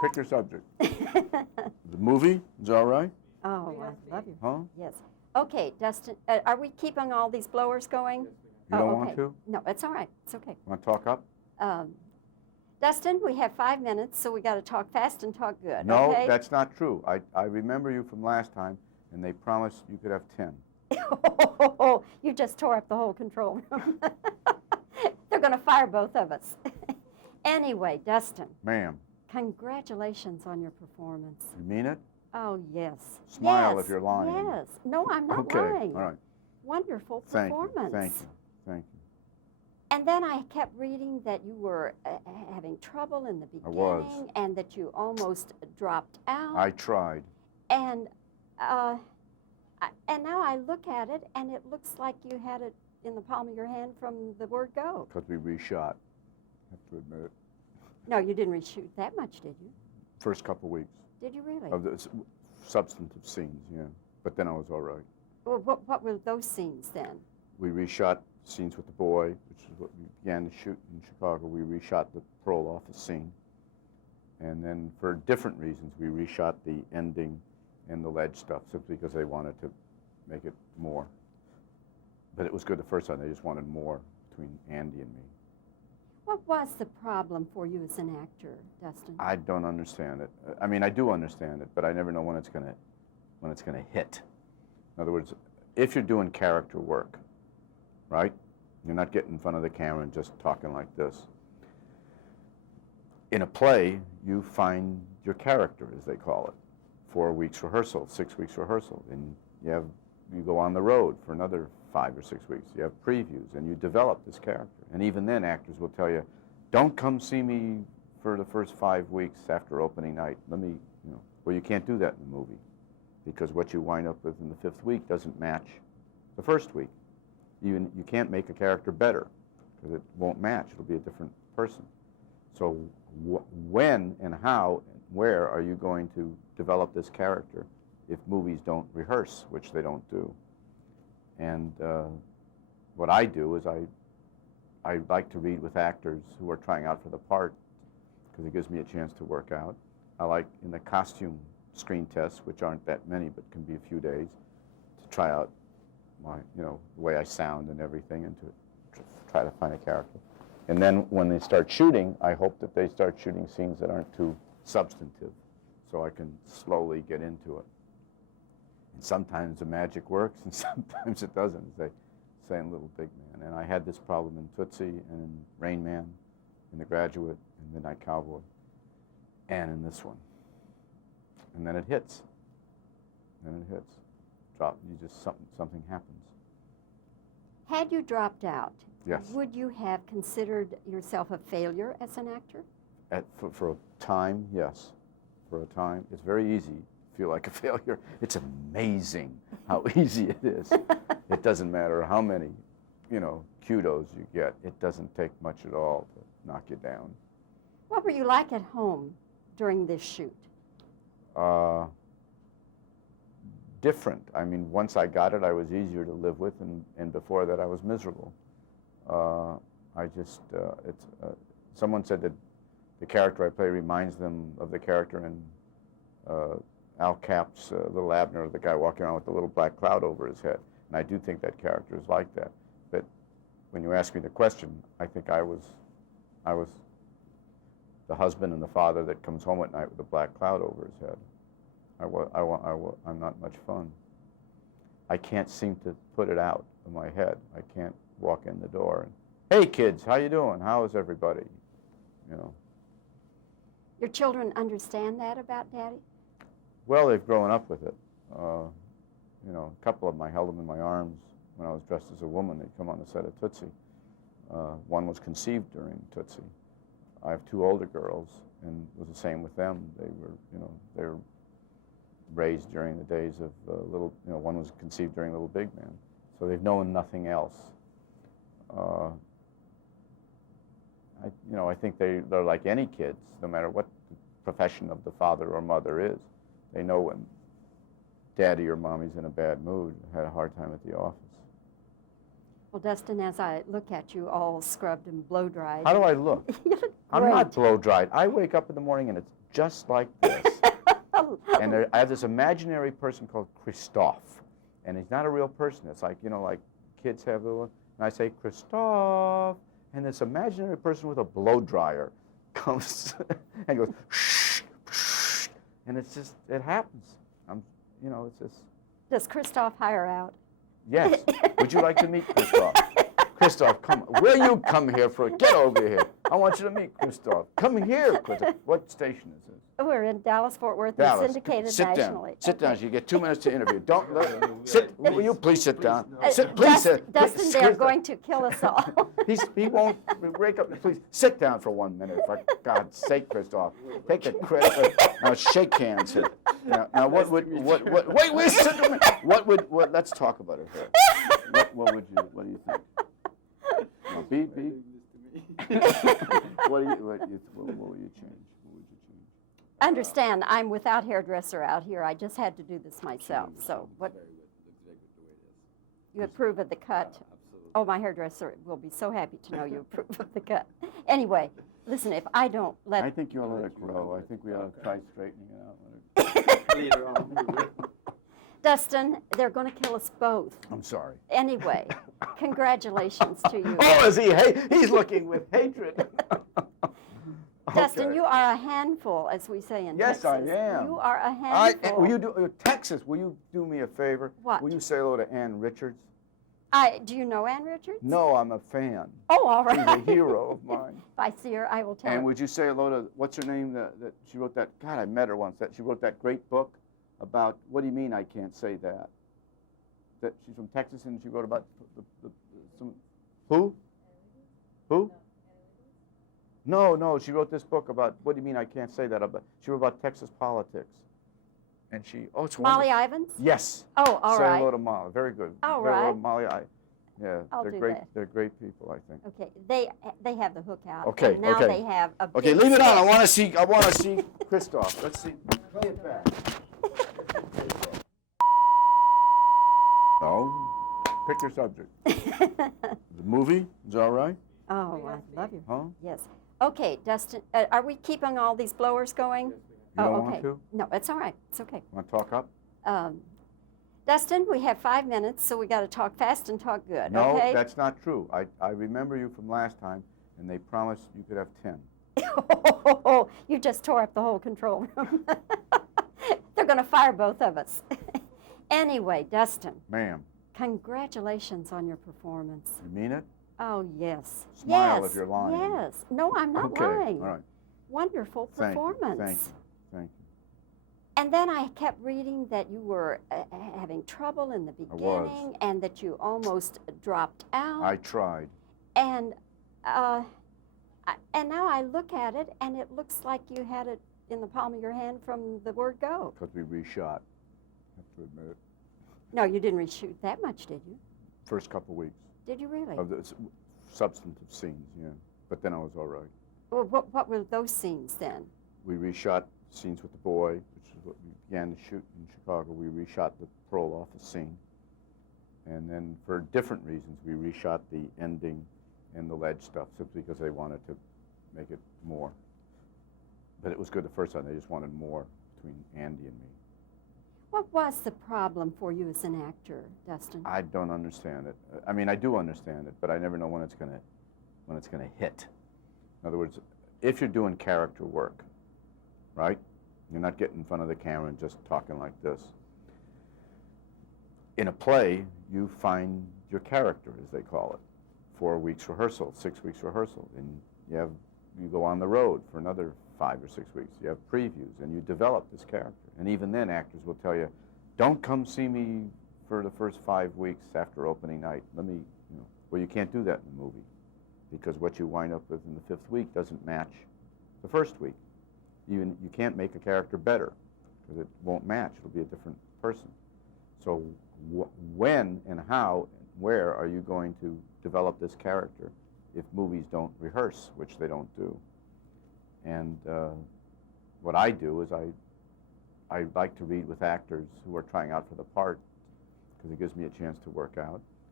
Pick your subject. The movie is all right? Oh, I love you. Huh? Yes. Okay, Dustin, are we keeping all these blowers going? You don't want to? No, it's all right. It's okay. Want to talk up? Dustin, we have 5 minutes, so we got to talk fast and talk good. No, okay? that's not true. I remember you from last time, and they promised you could have 10. You just tore up the whole control room. They're going to fire both of us. Anyway, Dustin. Ma'am. Congratulations on your performance. You mean it? Oh, yes. Smile yes. if you're lying. Yes. No, I'm not okay. lying. All right. Wonderful Thank performance. you. Thank you. Thank you. And then I kept reading that you were having trouble in the beginning. I was. And that you almost dropped out. I tried. And now I look at it, and it looks like you had it in the palm of your hand from the word go. Because we reshot. I have to admit it. No, you didn't reshoot that much, did you? First couple weeks. Did you really? Of the substantive scenes, yeah. But then I was all right. Well, what were those scenes then? We reshot scenes with the boy, which is what we began to shoot in Chicago. We reshot the parole office scene. And then for different reasons, we reshot the ending and the ledge stuff simply because they wanted to make it more. But it was good the first time. They just wanted more between Andy and me. What was the problem for you as an actor, Dustin? I don't understand it. I mean, I do understand it, but I never know when it's gonna hit. In other words, if you're doing character work, right? You're not getting in front of the camera and just talking like this. In a play, you find your character, as they call it. 4 weeks rehearsal, 6 weeks rehearsal, and you go on the road for another 5 or 6 weeks. You have previews, and you develop this character. And even then, actors will tell you, don't come see me for the first 5 weeks after opening night. Well, you can't do that in the movie, because what you wind up with in the 5th week doesn't match the first week. You can't make a character better, because it won't match. It'll be a different person. So when and how and where are you going to develop this character if movies don't rehearse, which they don't do? And what I do is I like to read with actors who are trying out for the part, because it gives me a chance to work out. I like in the costume screen tests, which aren't that many but can be a few days, to try out my, the way I sound and everything, and to try to find a character. And then when they start shooting, I hope that they start shooting scenes that aren't too substantive, so I can slowly get into it. And sometimes the magic works, and sometimes it doesn't, as they say in Little Big Man. And I had this problem in Tootsie, and in Rain Man, in The Graduate, in Midnight Cowboy, and in this one. And then it hits. Then it hits. Something happens. Had you dropped out, yes, would you have considered yourself a failure as an actor? For a time, yes. For a time. It's very easy to feel like a failure. It's amazing how easy it is. It doesn't matter how many, kudos you get. It doesn't take much at all to knock you down. What were you like at home during this shoot? Different. I mean, once I got it, I was easier to live with, and before that, I was miserable. Someone said that the character I play reminds them of the character in Al Cap's Little Abner, the guy walking around with the little black cloud over his head. And I do think that character is like that. But when you ask me the question, I think I was the husband and the father that comes home at night with a black cloud over his head. I'm not much fun. I can't seem to put it out of my head. I can't walk in the door and, hey kids, how you doing? How is everybody? Your children understand that about Daddy? Well, they've grown up with it. A couple of them, I held them in my arms when I was dressed as a woman. They'd come on the set of Tootsie. One was conceived during Tootsie. I have 2 older girls, and it was the same with them. They were raised during the days of one was conceived during Little Big Man. So they've known nothing else. I think they're like any kids, no matter what the profession of the father or mother is. They know when Daddy or Mommy's in a bad mood, had a hard time at the office. Well, Dustin, as I look at you all scrubbed and blow-dried. How do I look? You look I'm not great. blow-dried. I wake up in the morning and it's just like this. And I have this imaginary person called Christophe. And he's not a real person. It's like, you know, like kids have little, and I say, Christophe. And this imaginary person with a blow dryer comes and goes, shh, shh. And it's just, it happens. You know, it's just. Does Christophe hire out? Yes. Would you like to meet Christophe? Christophe, come. Will you come here get over here? I want you to meet Christophe. Come here, Christophe. What station is this? We're in Dallas, Fort Worth, and Dallas. syndicated Sit nationally. down. Sit down. You get 2 minutes to interview. Don't sit. Will you please sit down? Uh, Sit, please sit. Dustin, Please, they're Christophe. going to kill us all. He won't break up. Please sit down for 1 minute. For God's sake, Christophe. Take the credit. Now shake hands here. Now what wait, sit a minute. What let's talk about it here. What do you think? No, be. What will you change? What would you change? Understand, I'm without hairdresser out here. I just had to do this myself. So what? You approve of the cut? Oh, my hairdresser will be so happy to know you approve of the cut. Anyway, listen, if I don't let... I think you ought to let it grow. I think we ought to try straightening it out. Later on. Dustin, they're going to kill us both. I'm sorry. Anyway, congratulations to you. Oh, is he? He's looking with hatred. Dustin, Okay. you are a handful, as we say in Texas. Yes, I am. You are a handful. Will you do Texas? Will you do me a favor? What? Will you say hello to Ann Richards? Do you know Ann Richards? No, I'm a fan. Oh, all right. She's a hero of mine. If I see her, I will tell her. And would you say hello to what's her name? That she wrote that. God, I met her once. That she wrote that great book about. What do you mean I can't say that? That she's from Texas and she wrote about some. Who? No, she wrote this book about, what do you mean I can't say that? She wrote about Texas politics. And it's wonderful. Molly Ivins? Yes. Oh, all Say right. hello to Molly. Very good. All Very right. well, Molly, yeah, I'll they're do great. that. They're great people, I think. Okay, they have the hook out. Okay, and now okay. they have a Okay, big leave it on. I sketch. want to see Christophe. Let's see. Play it back. No. Pick your subject. The movie is all right? Oh, I love you. Huh? Yes. Okay, Dustin, are we keeping all these blowers going? You don't okay. want to? No, it's all right. It's okay. Want to talk up? Dustin, we have 5 minutes, so we got to talk fast and talk good, No, okay? that's not true. I remember you from last time, and they promised you could have 10. You just tore up the whole control room. They're going to fire both of us. Anyway, Dustin, Ma'am, congratulations on your performance. you mean it? Oh, yes. Smile yes. if you're lying. Yes. No, I'm not Okay, lying. all right. Wonderful Thank you, performance. Thank you. And then I kept reading that you were having trouble in the was. beginning and that you almost dropped out. I tried. And now I look at it and it looks like you had it in the palm of your hand from the word go. Because we reshot. I have to admit it. No, you didn't reshoot that much, did you? First couple weeks Did you really? of the substantive scenes, yeah. But then I was all right. Well, what were those scenes then? We reshot scenes with the boy, which is what we began to shoot in Chicago. We reshot the parole office scene. And then for different reasons, we reshot the ending and the ledge stuff simply because they wanted to make it more. But it was good the first time. They just wanted more between Andy and me. What was the problem for you as an actor, Dustin? I don't understand it. I mean, I do understand it, but I never know when it's gonna hit. In other words, if you're doing character work, right? You're not getting in front of the camera and just talking like this. In a play, you find your character, as they call it. 4 weeks rehearsal, 6 weeks rehearsal, and you go on the road for another 5 or 6 weeks. You have previews, and you develop this character. And even then, actors will tell you, don't come see me for the first 5 weeks after opening night. Well, you can't do that in the movie because what you wind up with in the 5th week doesn't match the first week. You can't make a character better because it won't match. It'll be a different person. So when and how and where are you going to develop this character if movies don't rehearse, which they don't do? And what I do is I like to read with actors who are trying out for the part because it gives me a chance to work out.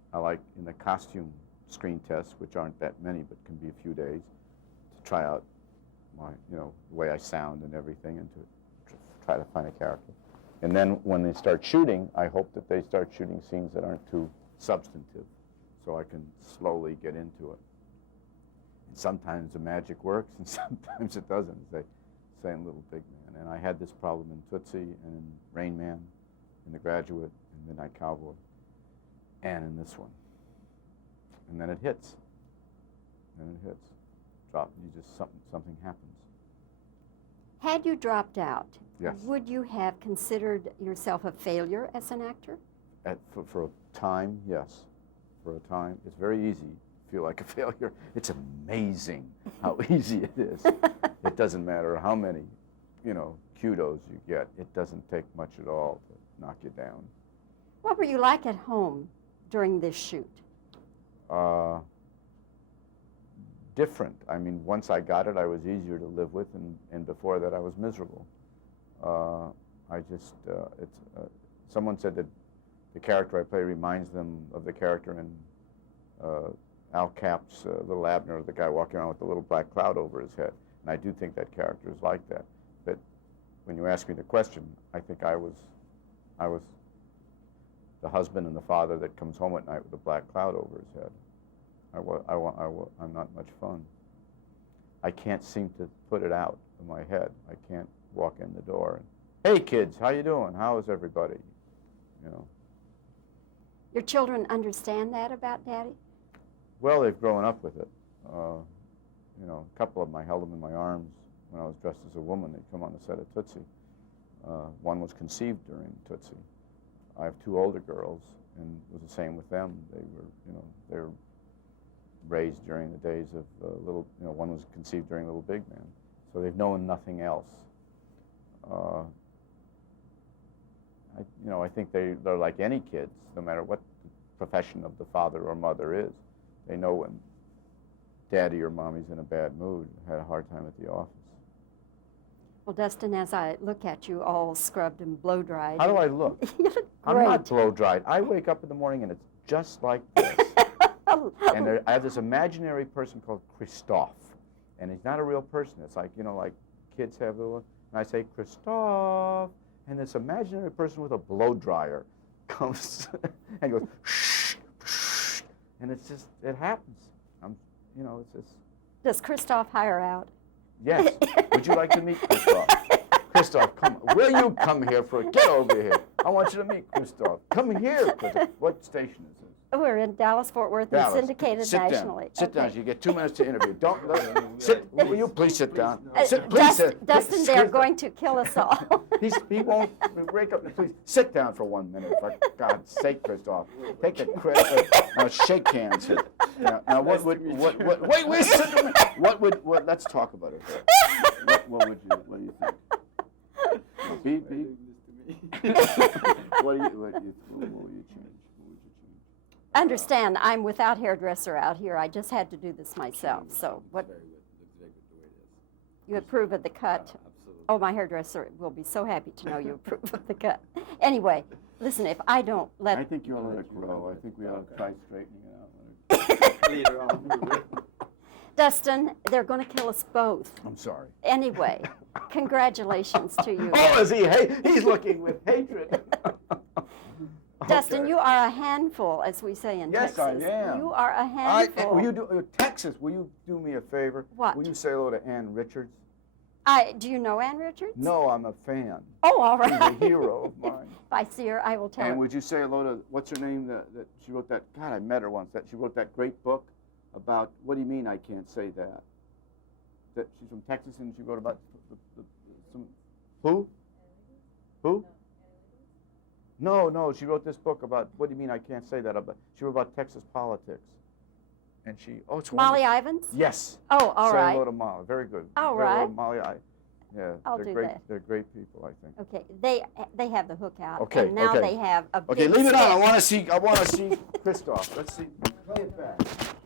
I like in the costume screen tests, which aren't that many but can be a few days, to try out my, the way I sound and everything, and to try to find a character. And then when they start shooting, I hope that they start shooting scenes that aren't too substantive, so I can slowly get into it. And sometimes the magic works, and sometimes it doesn't, as they say in Little Big Man. And I had this problem in Tootsie, and in Rain Man, in The Graduate, in Midnight Cowboy, and in this one. And then it hits. And it hits. Drop. Something happens. Had you dropped out, Yes. would you have considered yourself a failure as an actor? For a time, yes. For a time. It's very easy to feel like a failure. It's amazing how easy it is. It doesn't matter how many, kudos you get. It doesn't take much at all to knock you down. What were you like at home during this shoot? Different. I mean, once I got it, I was easier to live with, and before that, I was miserable. Someone said that the character I play reminds them of the character in Al Cap's Little Abner, the guy walking around with the little black cloud over his head. And I do think that character is like that. But when you ask me the question, I think I was the husband and the father that comes home at night with a black cloud over his head. I'm not much fun. I can't seem to put it out of my head. I can't walk in the door and, hey kids, how you doing? How is everybody? Your children understand that about Daddy? Well, they've grown up with it. A couple of them, I held them in my arms when I was dressed as a woman. They'd come on the set of Tootsie. One was conceived during Tootsie. I have two older girls, and it was the same with them. They were raised during the days of one was conceived during Little Big Man. So they've known nothing else. I think they're like any kids, no matter what the profession of the father or mother is. They know when Daddy or Mommy's in a bad mood, had a hard time at the office. Well, Dustin, as I look at you all scrubbed and blow-dried. How do I look? You look I'm great. not blow-dried. I wake up in the morning and it's just like this. And I have this imaginary person called Christophe, and he's not a real person. It's like, like kids have little, and I say, Christophe, and this imaginary person with a blow dryer comes and goes, shh, shh, and it's just, it happens. It's just. Does Christophe hire out? Yes. Would you like to meet Christophe? Christophe, will you come here get over here. I want you to meet Christophe. Come here, Christophe. What station is this? We're in Dallas, Fort Worth, and syndicated sit nationally. Down. Sit down. You get 2 minutes to interview. Sit. Will you please sit down? Dustin, they're going to kill us all. He won't break up. Please sit down for 1 minute. For God's sake, Christophe. Take the credit. Now shake hands here. Now what would wait? Let's talk about it. What do you think? Beep. What will you change? Understand, I'm without hairdresser out here. I just had to do this myself. So what? You approve of the cut? Absolutely. Oh, my hairdresser will be so happy to know you approve of the cut. Anyway, listen, if I don't let... I think you ought to let it grow. I think we ought to try straightening it out. Later on. Dustin, they're going to kill us both. I'm sorry. Anyway, congratulations to you. Oh, is he? He's looking with hatred. Dustin, Okay. you are a handful, as we say in Yes, Texas. I am. You are a handful. Will you Texas, will you do me a favor? What? Will you say hello to Ann Richards? Do you know Ann Richards? No, I'm a fan. Oh, all right. She's a hero of mine. If I see her, I will tell And her. would you say hello to, what's her name, that she wrote that, God, I met her once, that she wrote that great book about, what do you mean I can't say that? That she's from Texas and she wrote about some, who? Who? No, she wrote this book about, what do you mean I can't say that? She wrote about Texas politics. And it's Molly wonderful. Ivins? Yes. Oh, all Say right. hello to Molly. Very good. All Very right. well, Molly, yeah, I'll they're do great. that. They're great people, I think. Okay, they have the hook out. Okay, And now okay. they have a Okay, big leave it on. stick. I want to see Christophe. Let's see. Play it back.